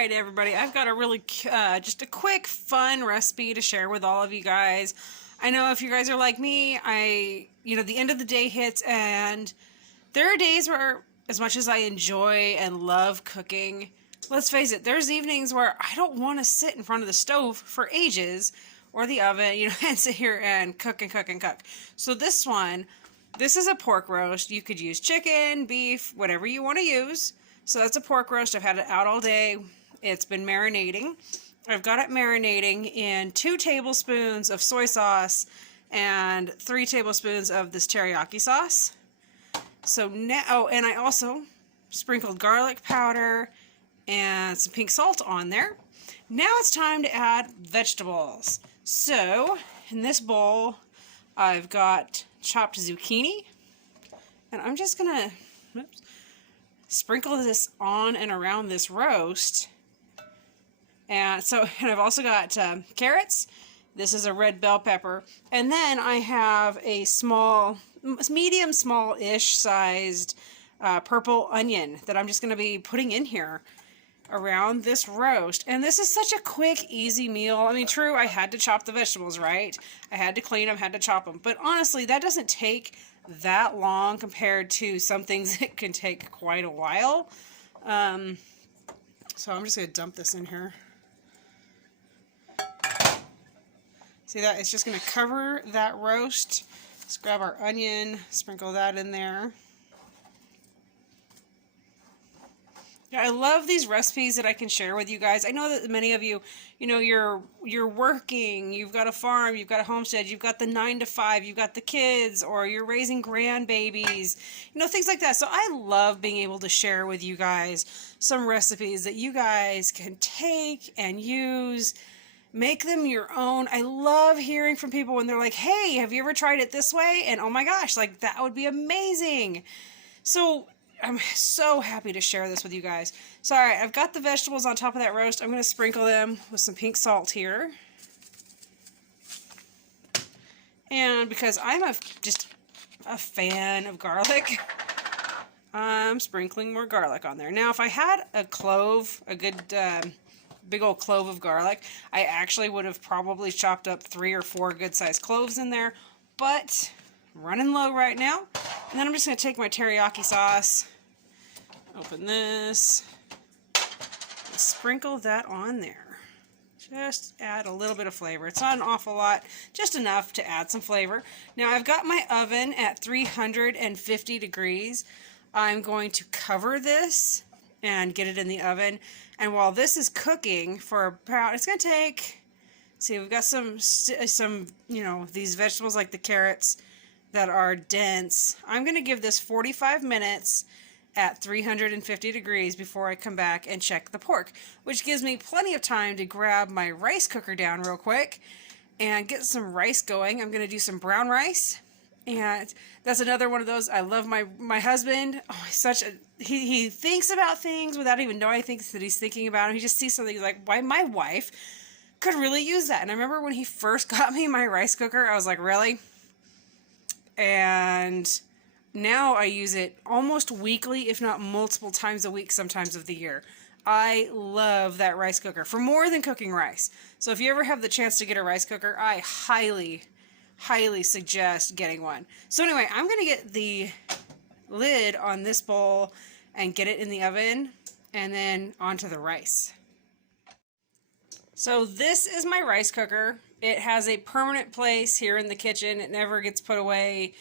Alright everybody, I've got a really just a quick fun recipe to share with all of you guys. I know if you guys are like me, the end of the day hits and there are days where, as much as I enjoy and love cooking, let's face it, there's evenings where I don't want to sit in front of the stove for ages or the oven, and sit here and cook and cook and cook. So this is a pork roast. You could use chicken, beef, whatever you want to use. So that's a pork roast. I've had it out all day. It's been marinating. I've got it marinating in 2 tablespoons of soy sauce and 3 tablespoons of this teriyaki sauce. So now, and I also sprinkled garlic powder and some pink salt on there. Now it's time to add vegetables. So in this bowl, I've got chopped zucchini, and I'm just gonna sprinkle this on and around this roast. And I've also got carrots. This is a red bell pepper, and then I have a medium small-ish sized purple onion that I'm just going to be putting in here around this roast. And this is such a quick, easy meal. I mean, true, I had to chop the vegetables, right? I had to clean them, had to chop them. But honestly, that doesn't take that long compared to some things that can take quite a while. So I'm just going to dump this in here. See that? It's just going to cover that roast. Let's grab our onion, sprinkle that in there. Yeah, I love these recipes that I can share with you guys. I know that many of you, you're working, you've got a farm, you've got a homestead, you've got the 9 to 5, you've got the kids, or you're raising grandbabies, things like that. So I love being able to share with you guys some recipes that you guys can take and use, make them your own. I love hearing from people when they're like, hey, have you ever tried it this way? And oh my gosh, like that would be amazing. So I'm so happy to share this with you guys. So, all right, I've got the vegetables on top of that roast. I'm going to sprinkle them with some pink salt here. And because I'm just a fan of garlic, I'm sprinkling more garlic on there. Now, if I had a clove, a good big old clove of garlic, I actually would have probably chopped up 3 or 4 good-sized cloves in there, but I'm running low right now. And then I'm just going to take my teriyaki sauce, open this, and sprinkle that on there. Just add a little bit of flavor. It's not an awful lot, just enough to add some flavor. Now I've got my oven at 350 degrees. I'm going to cover this and get it in the oven. And while this is cooking for about, it's going to take, see, we've got some, these vegetables like the carrots that are dense. I'm going to give this 45 minutes at 350 degrees before I come back and check the pork, which gives me plenty of time to grab my rice cooker down real quick and get some rice going. I'm going to do some brown rice, and that's another one of those. I love my husband. Oh, he's such a, he thinks about things without even knowing that he's thinking about them. He just sees something, he's like, why, my wife could really use that. And I remember when he first got me my rice cooker, I was like, really? And now I use it almost weekly, if not multiple times a week, sometimes of the year. I love that rice cooker for more than cooking rice. So if you ever have the chance to get a rice cooker, I highly, highly suggest getting one. So anyway, I'm going to get the lid on this bowl and get it in the oven and then onto the rice. So this is my rice cooker. It has a permanent place here in the kitchen. It never gets put away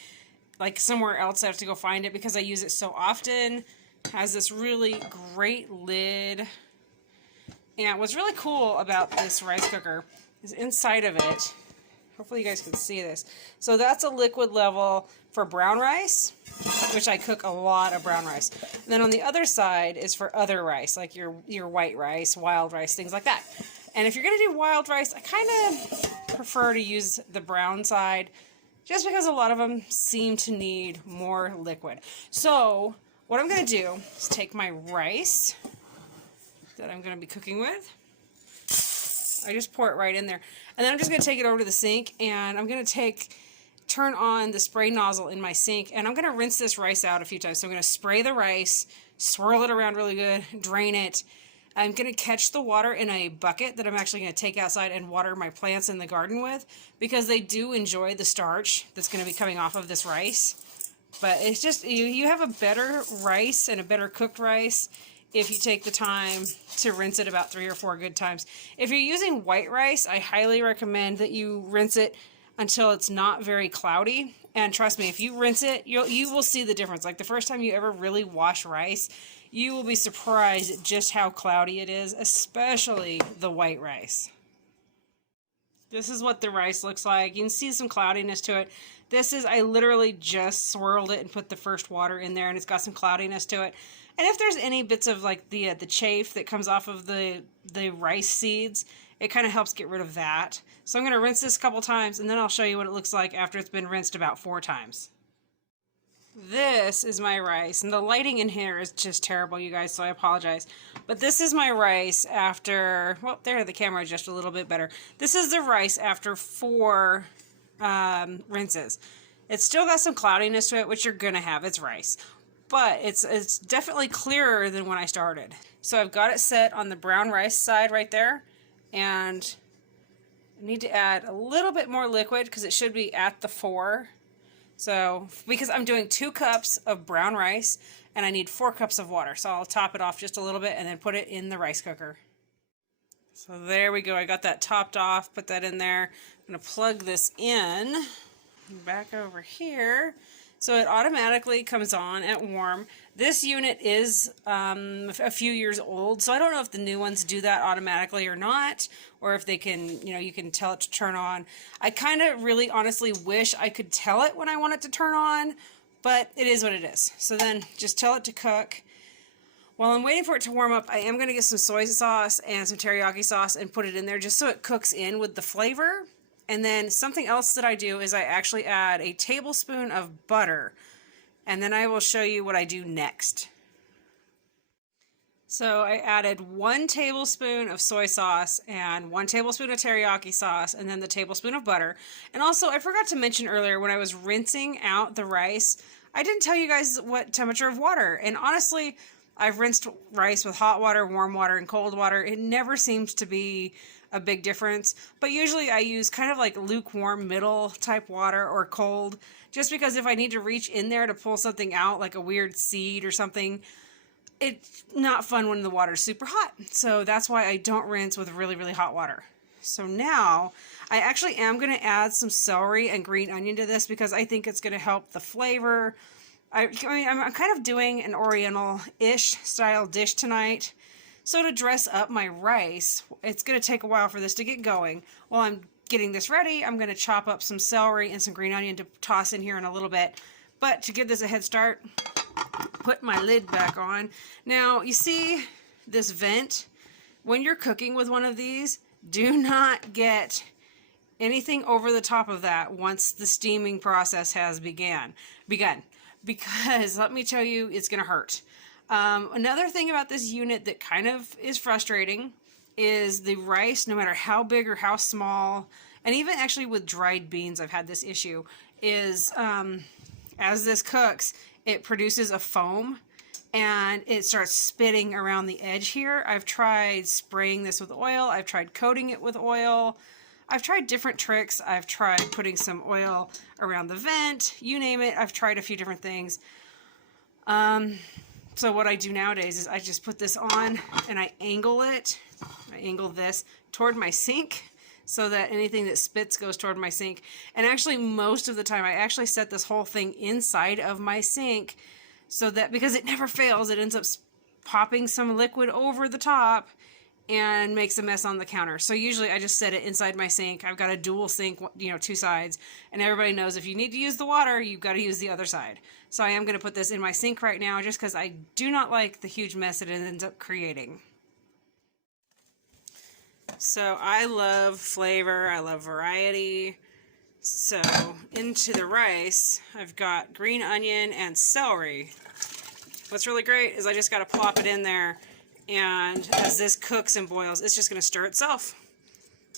like somewhere else. I have to go find it because I use it so often. It has this really great lid. And what's really cool about this rice cooker is inside of it, hopefully you guys can see this. So that's a liquid level for brown rice, which I cook a lot of brown rice. And then on the other side is for other rice, like your white rice, wild rice, things like that. And if you're going to do wild rice, I kind of prefer to use the brown side just because a lot of them seem to need more liquid. So what I'm going to do is take my rice that I'm going to be cooking with. I just pour it right in there. And then I'm just going to take it over to the sink, and I'm going to turn on the spray nozzle in my sink, and I'm going to rinse this rice out a few times. So I'm going to spray the rice, swirl it around really good, drain it, I'm going to catch the water in a bucket that I'm actually going to take outside and water my plants in the garden with, because they do enjoy the starch that's going to be coming off of this rice. But it's just, you have a better rice and a better cooked rice if you take the time to rinse it about 3 or 4 good times. If you're using white rice, I highly recommend that you rinse it until it's not very cloudy. And trust me, if you rinse it, you will see the difference. Like the first time you ever really wash rice, you will be surprised at just how cloudy it is, especially the white rice. This is what the rice looks like. You can see some cloudiness to it. This is, I literally just swirled it and put the first water in there, and it's got some cloudiness to it. And if there's any bits of like the chafe that comes off of the rice seeds, it kind of helps get rid of that. So I'm going to rinse this a couple times, and then I'll show you what it looks like after it's been rinsed about 4 times. This is my rice, and the lighting in here is just terrible, you guys, so I apologize. But this is my rice after, well, there, the camera is just a little bit better. This is the rice after 4 rinses. It's still got some cloudiness to it, which you're going to have. It's rice. But it's definitely clearer than when I started. So I've got it set on the brown rice side right there, and I need to add a little bit more liquid because it should be at the 4. So, because I'm doing 2 cups of brown rice and I need 4 cups of water. So I'll top it off just a little bit and then put it in the rice cooker. So there we go. I got that topped off, put that in there. I'm going to plug this in. Back over here. So it automatically comes on at warm. This unit is a few years old, so I don't know if the new ones do that automatically or not, or if they can, you can tell it to turn on. I kind of really honestly wish I could tell it when I want it to turn on, but it is what it is. So then just tell it to cook. While I'm waiting for it to warm up, I am going to get some soy sauce and some teriyaki sauce and put it in there just so it cooks in with the flavor. And then something else that I do is I actually add a tablespoon of butter, and then I will show you what I do next. So I added 1 tablespoon of soy sauce and 1 tablespoon of teriyaki sauce, and then the tablespoon of butter. And also, I forgot to mention earlier when I was rinsing out the rice, I didn't tell you guys what temperature of water. And honestly, I've rinsed rice with hot water, warm water, and cold water. It never seems to be a big difference, but usually I use kind of like lukewarm middle type water or cold, just because if I need to reach in there to pull something out, like a weird seed or something, it's not fun when the water's super hot. So that's why I don't rinse with really, really hot water. So now I actually am going to add some celery and green onion to this because I think it's going to help the flavor. I mean, I'm kind of doing an Oriental-ish style dish tonight. So to dress up my rice, it's going to take a while for this to get going. While I'm getting this ready, I'm going to chop up some celery and some green onion to toss in here in a little bit. But to give this a head start, put my lid back on. Now, you see this vent? When you're cooking with one of these, do not get anything over the top of that once the steaming process has begun. Because let me tell you, it's going to hurt. Another thing about this unit that kind of is frustrating is the rice, no matter how big or how small, and even actually with dried beans, I've had this issue, is as this cooks, it produces a foam and it starts spitting around the edge here. I've tried spraying this with oil. I've tried coating it with oil. I've tried different tricks. I've tried putting some oil around the vent. You name it. I've tried a few different things. So what I do nowadays is I just put this on and I angle it. I angle this toward my sink so that anything that spits goes toward my sink. And actually most of the time I actually set this whole thing inside of my sink so that, because it never fails, it ends up popping some liquid over the top and makes a mess on the counter. So usually I just set it inside my sink. I've got a dual sink, 2 sides, and everybody knows if you need to use the water, you've got to use the other side. So I am going to put this in my sink right now just because I do not like the huge mess that it ends up creating. So I love flavor, I love variety. So into the rice, I've got green onion and celery. What's really great is I just got to plop it in there, and as this cooks and boils, it's just going to stir itself.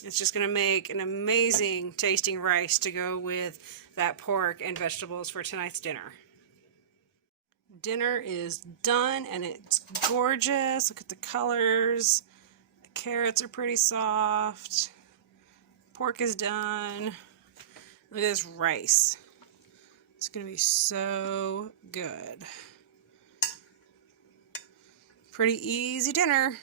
It's just going to make an amazing tasting rice to go with that pork and vegetables for tonight's dinner. Dinner is done and it's gorgeous. Look at the colors. The carrots are pretty soft. Pork is done. Look at this rice. It's going to be so good. Pretty easy dinner.